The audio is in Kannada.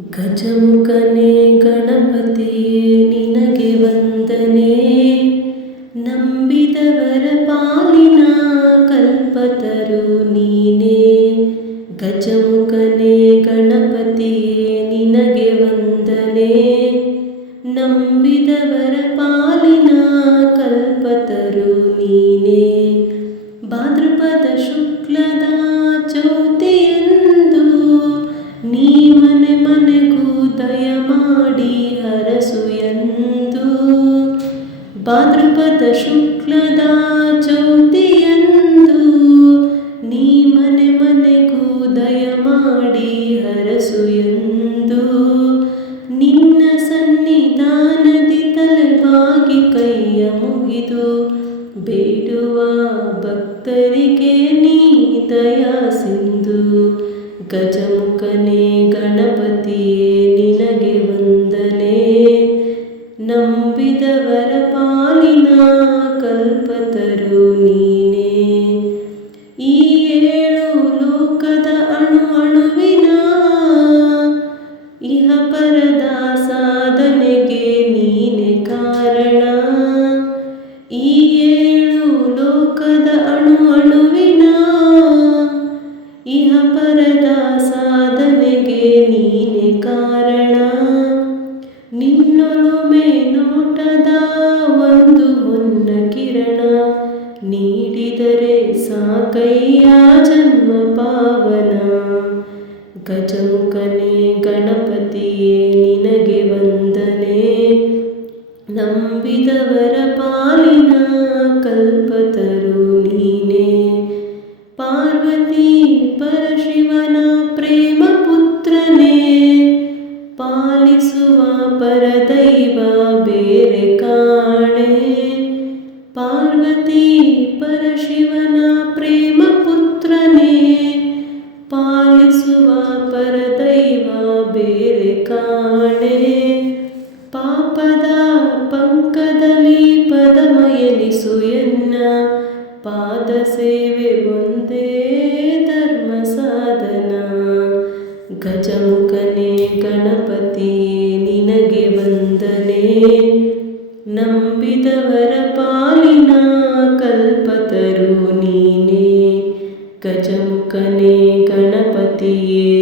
ಗಜಮುಖನೇ ಗಣಪತಿಯೇ ನಿನಗೆ ವಂದನೆ. ನಂಬಿದವರ ಪಾಲಿನ ಕಲ್ಪತರು ನೀನೇ. ಗಜಮುಖನೇ ಗಣಪತಿಯೇ ನಿನಗೆ ವಂದನೆ. ನಂಬಿದವರ ಪಾಲಿನ ಕಲ್ಪತರು ನೀನೇ. ಭಾದ್ರಪದ ಶುಕ್ಲದ ಚೌತಿಯಂದು ನೀ ಮನೆ ಮನೆಗೂ ದಯ ಮಾಡಿ ಹರಸು ಎಂದು. ಭಾದ್ರಪದ ಶುಕ್ಲದ ಚೌತಿಯಂದು ನೀ ಮನೆ ಮನೆಗೂ ದಯ ಮಾಡಿ ಹರಸು ಎಂದು. ನಿನ್ನ ಸನ್ನಿಧಾನದಿ ತಲೆಬಾಗಿ ಕೈಯ ಮುಗಿದು ಬೇಡುವ ಭಕ್ತರಿಗೆ ನೀ ದಯಾ ಸಿಂಧು. ಗಜಮುಖನೇ ಗಣಪತಿಯೇ ನಿನಗೆ ವಂದನೆ. ನಂಬಿದವರ ಪಾಲಿನ ಕಲ್ಪತರು ನೀನೇ. ಈ ಏಳು ಲೋಕದ ಅಣು ಅಣುವಿನ ಇಹ ಪರದ ಸಾಧನೆಗೆ ನೀನೆ ಕಾರಣ. ಈ ಏಳು ಲೋಕದ ಅಣು ಅಣುವಿನ ಇಹ ಪರದ ಸಾಧನೆಗೆ ನೀನೆ ಕಾರಣ. ನಿನ್ನೊಲುಮೆ ನೋಟದ ಒಂದು ಹೊನ್ನ ಕಿರಣ ನೀಡಿದರೆ ಸಾಕಯ್ಯ ಜನ್ಮ ಪಾವನ. ಗಜಮುಖನೇ ಗಣಪತಿಯೇ ನಿನಗೆ ವಂದನೆ. ನಂಬಿದವರ ಪಾಲಿನ ಕಲ್ಪತರು ನೀನೇ. ಪಾರ್ವತಿ ಪರಶಿವನ ಪ್ರೇಮ ಪುತ್ರನೇ. ಪಾಲಿಸುವ ಪರದೈವ ಬೇರೆ ಕಾಣೆ. ಪಾರ್ವತಿ ಪರಶಿವನ ಪ್ರೇಮ ಪುತ್ರನೇ. ಪಾಲಿಸುವ ಪರದೈವ ಬೇರೆ ಕಾಣೆ. ಪಾಪದ ಪಂಕದಲ್ಲಿ ಪದಮಯನಿಸು ಎನ್ನ. ಪಾದ ಸೇವೆ ಒಂದೇ ಧರ್ಮ ಸಾಧನ. ಗಜಮುಖನೇ ಗಣಪತಿಯೇ ನಿನಗೆ ವಂದನೆ. ನಂಬಿದವರ ಪಾಲಿನ ಕಲ್ಪತರು ನೀನೇ. ಗಜಮುಖನೇ ಗಣಪತಿಯೇ